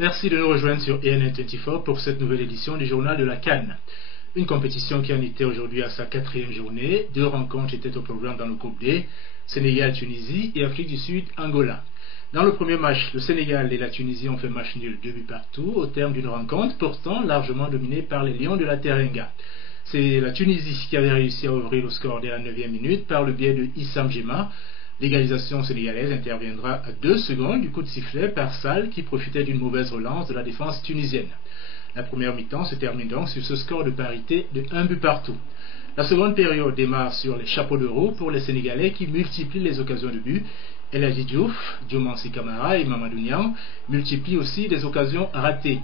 Merci de nous rejoindre sur ENN24 pour cette nouvelle édition du journal de la CAN. Une compétition qui en était aujourd'hui à sa 4e journée. 2 rencontres étaient au programme dans le groupe D, Sénégal-Tunisie et Afrique du Sud-Angola. Dans le premier match, le Sénégal et la Tunisie ont fait match nul 2 buts partout au terme d'une rencontre pourtant largement dominée par les Lions de la Teranga. C'est la Tunisie qui avait réussi à ouvrir le score dès la 9e minute par le biais de Issam Djema. L'égalisation sénégalaise interviendra à 2 secondes du coup de sifflet par Sall qui profitait d'une mauvaise relance de la défense tunisienne. La première mi-temps se termine donc sur ce score de parité de 1 but partout. La seconde période démarre sur les chapeaux de roue pour les Sénégalais qui multiplient les occasions de but. El Hadji Diouf, Diomansi Kamara et Mamadou Niang multiplient aussi des occasions ratées.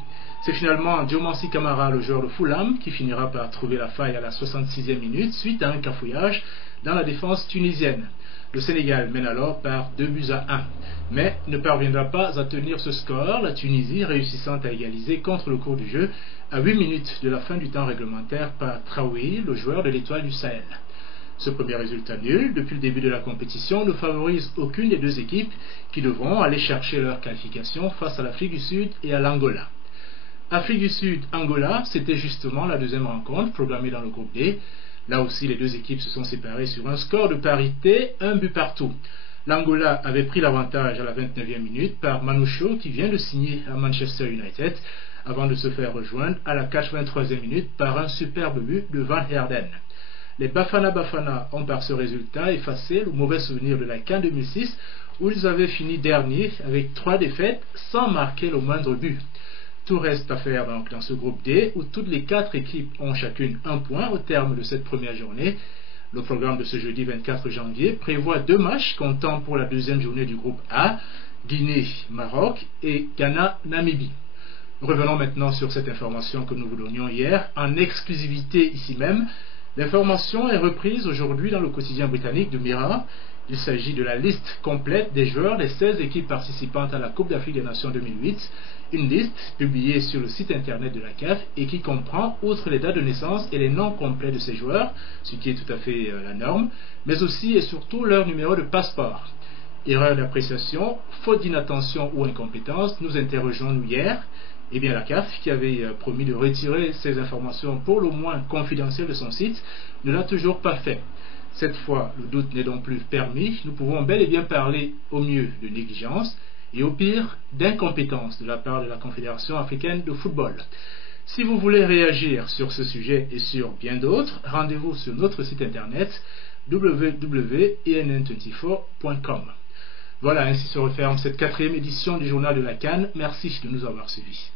C'est finalement Diomansi Kamara, le joueur de Fulham, qui finira par trouver la faille à la 66e minute suite à un cafouillage dans la défense tunisienne. Le Sénégal mène alors par 2 buts à 1, mais ne parviendra pas à tenir ce score, la Tunisie réussissant à égaliser contre le cours du jeu à 8 minutes de la fin du temps réglementaire par Traoui, le joueur de l'Étoile du Sahel. Ce premier résultat nul, depuis le début de la compétition, ne favorise aucune des deux équipes qui devront aller chercher leur qualification face à l'Afrique du Sud et à l'Angola. Afrique du Sud-Angola, c'était justement la deuxième rencontre programmée dans le groupe D. Là aussi, les deux équipes se sont séparées sur un score de parité, 1 but partout. L'Angola avait pris l'avantage à la 29e minute par Manoucho qui vient de signer à Manchester United avant de se faire rejoindre à la 83e minute par un superbe but de Van Heerden. Les Bafana Bafana ont par ce résultat effacé le mauvais souvenir de la CAN 2006 où ils avaient fini dernier avec 3 défaites sans marquer le moindre but. Tout reste à faire donc dans ce groupe D où toutes les 4 équipes ont chacune un point au terme de cette première journée. Le programme de ce jeudi 24 janvier prévoit 2 matchs comptant pour la deuxième journée du groupe A, Guinée-Maroc et Ghana-Namibie. Revenons maintenant sur cette information que nous vous donnions hier en exclusivité ici même. L'information est reprise aujourd'hui dans le quotidien britannique de Mirror. Il s'agit de la liste complète des joueurs des 16 équipes participantes à la Coupe d'Afrique des Nations 2008. Une liste publiée sur le site internet de la CAF et qui comprend, outre les dates de naissance et les noms complets de ces joueurs, ce qui est tout à fait la norme, mais aussi et surtout leur numéro de passeport. Erreur d'appréciation, faute d'inattention ou incompétence, nous interrogeons-nous hier. Eh bien la CAF, qui avait promis de retirer ces informations pour le moins confidentielles de son site, ne l'a toujours pas fait. Cette fois, le doute n'est donc plus permis, nous pouvons bel et bien parler au mieux de négligence et au pire d'incompétence de la part de la Confédération africaine de football. Si vous voulez réagir sur ce sujet et sur bien d'autres, rendez-vous sur notre site internet www.enn24.com. Voilà, ainsi se referme cette 4e édition du journal de la CAN. Merci de nous avoir suivis.